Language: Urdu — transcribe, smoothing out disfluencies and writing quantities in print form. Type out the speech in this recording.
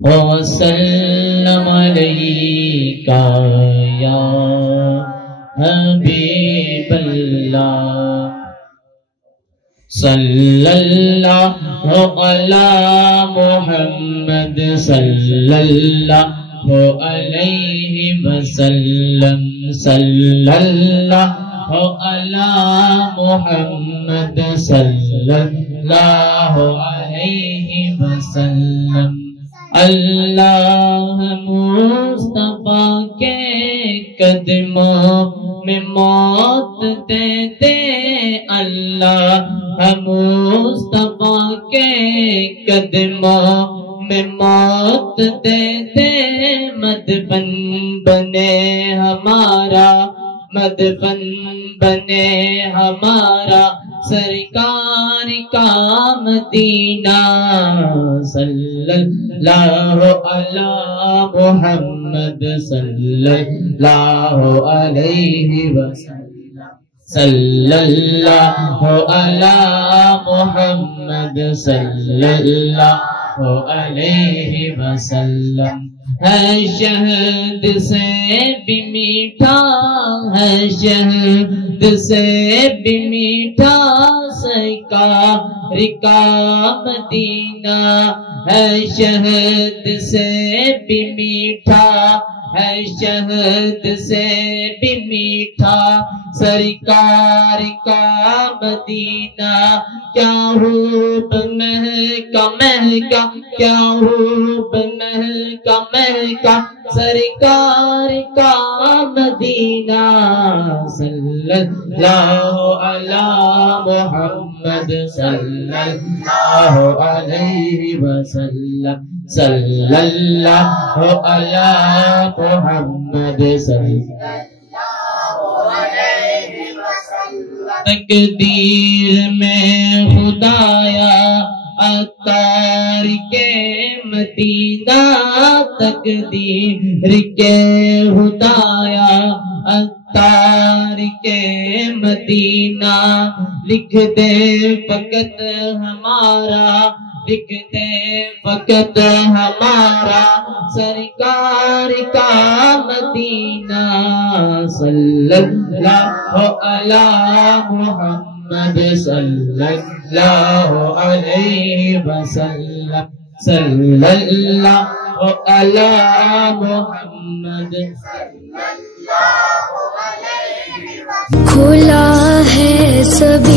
وسلم علیک یا حبیب اللہ صلی اللہ علی محمد صلی اللہ علیہ وسلم صلی اللہ علی محمد صلی اللہ علیہ وسلم اللہ مصطفیٰ کے قدموں میں موت دے دے اللہ مصطفیٰ کے قدموں میں موت دے دے مدفن بنے ہمارا مدفن بنے ہمارا سرکار کا مدینہ صلی اللہ علی محمد صلی اللہ علیہ وسلم صلی اللہ علی محمد صلی اللہ علیہ وسلم ہے شہد سے بھی میٹھا ہے شہد سے بھی میٹھا سرکار کا مدینہ ہے شہد سے بھی میٹھا ہے شہد سے بھی میٹھا سرکار کا مدینہ کیا خوب مہکا مہکا کیا خوب مہکا مہکا سرکار کا مدینہ صلی اللہ علی محمد صلی اللہ علیہ وسلم صلی اللہ علی محمد صلی اللہ علیہ وسلم تقدیر میں خدایا اتار کے مدینہ تقدیر کے خدایا اتار کے مدینہ لکھ دے فقط ہمارا لکھ دے فقط ہمارا سرکار کا مدینہ صلی اللہ علی محمد صلی اللہ علیہ وسلم صلی اللہ علی محمد صلی اللہ علیہ وسلم کھلا ہے سبھی